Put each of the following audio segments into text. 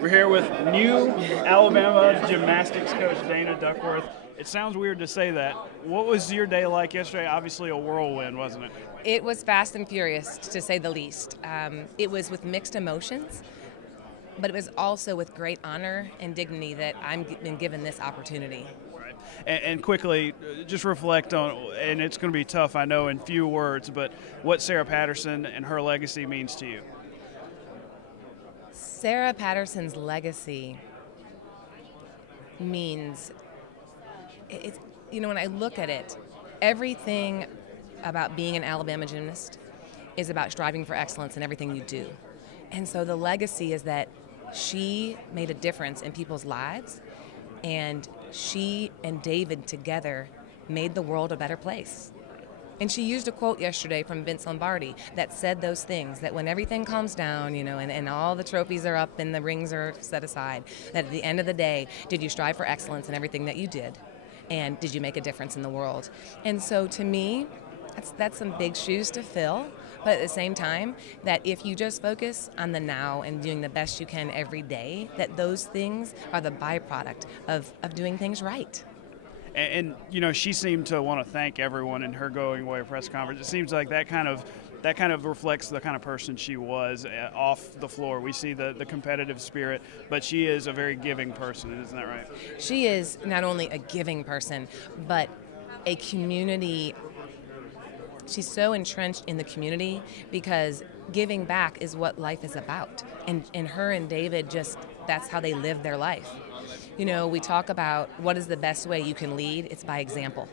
We're here with new Alabama gymnastics coach Dana Duckworth. It sounds weird to say that. What was your day like yesterday? Obviously a whirlwind, wasn't it? It was fast and furious, to say the least. It was with mixed emotions, but it was also with great honor and dignity that I've been given this opportunity. Right. And quickly, just reflect on, and it's going to be tough, I know, in few words, but what Sarah Patterson and her legacy means to you. Sarah Patterson's legacy means, it's, when I look at it, everything about being an Alabama gymnast is about striving for excellence in everything you do. And so the legacy is that she made a difference in people's lives, and she and David together made the world a better place. And she used a quote yesterday from Vince Lombardi that said those things, that when everything calms down, and all the trophies are up and the rings are set aside, that at the end of the day, did you strive for excellence in everything that you did? And did you make a difference in the world? And so to me, that's some big shoes to fill. But at the same time, that if you just focus on the now and doing the best you can every day, that those things are the byproduct of doing things right. And she seemed to want to thank everyone in her going away press conference. It seems like that kind of reflects the kind of person she was off the floor. We see the competitive spirit, but she is a very giving person, isn't that right? She is not only a giving person, but a community. She's so entrenched in the community because giving back is what life is about. And her and David, that's how they live their life. We talk about what is the best way you can lead. It's by example.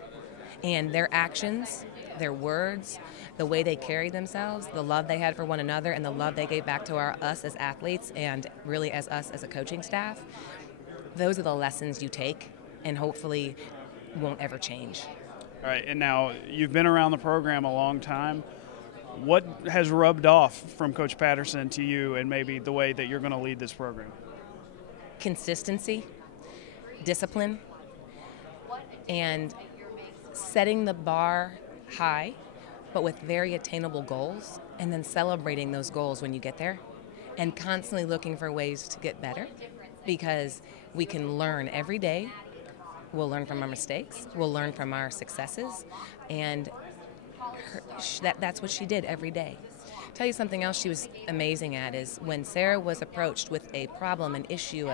And their actions, their words, the way they carry themselves, the love they had for one another, and the love they gave back to us as athletes and really as us as a coaching staff, those are the lessons you take and hopefully won't ever change. All right, and now you've been around the program a long time. What has rubbed off from Coach Patterson to you and maybe the way that you're going to lead this program? Consistency, discipline, and setting the bar high, but with very attainable goals, and then celebrating those goals when you get there, and constantly looking for ways to get better, because we can learn every day. We'll learn from our mistakes, we'll learn from our successes, and that's what she did every day. Tell you something else she was amazing at is when Sarah was approached with a problem, an issue,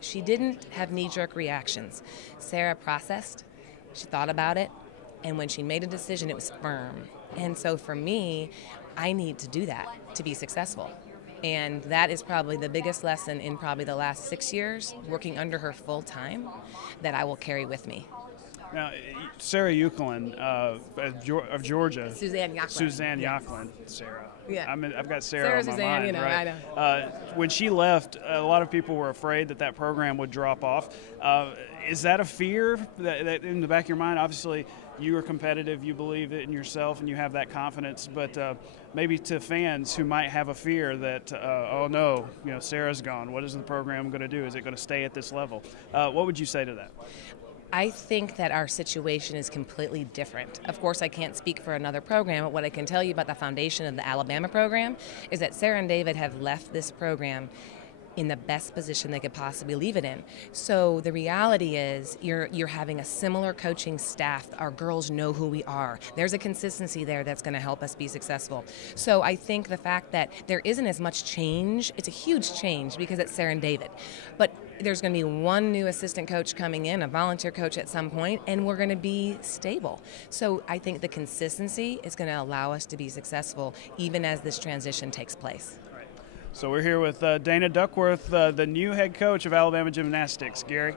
she didn't have knee-jerk reactions. Sarah processed, she thought about it, and when she made a decision, it was firm. And so for me, I need to do that to be successful. And that is probably the biggest lesson in probably the last 6 years, working under her full time, that I will carry with me. Now, Sarah Euclid of Georgia. Suzanne Yacklin. Suzanne Yes. Yacklin. Sarah. Yeah. I've got Sarah on my Suzanne, mind, right? I know. When she left, a lot of people were afraid that program would drop off. Is that a fear that in the back of your mind? Obviously, you are competitive, you believe it in yourself, and you have that confidence. But maybe to fans who might have a fear that, oh no, Sarah's gone. What is the program going to do? Is it going to stay at this level? What would you say to that? I think that our situation is completely different. Of course, I can't speak for another program, but what I can tell you about the foundation of the Alabama program is that Sarah and David have left this program in the best position they could possibly leave it in. So the reality is you're having a similar coaching staff. Our girls know who we are. There's a consistency there that's going to help us be successful. So I think the fact that there isn't as much change, it's a huge change because it's Sarah and David. But there's going to be one new assistant coach coming in, a volunteer coach at some point, and we're going to be stable. So I think the consistency is going to allow us to be successful even as this transition takes place. So we're here with Dana Duckworth, the new head coach of Alabama Gymnastics. Gary?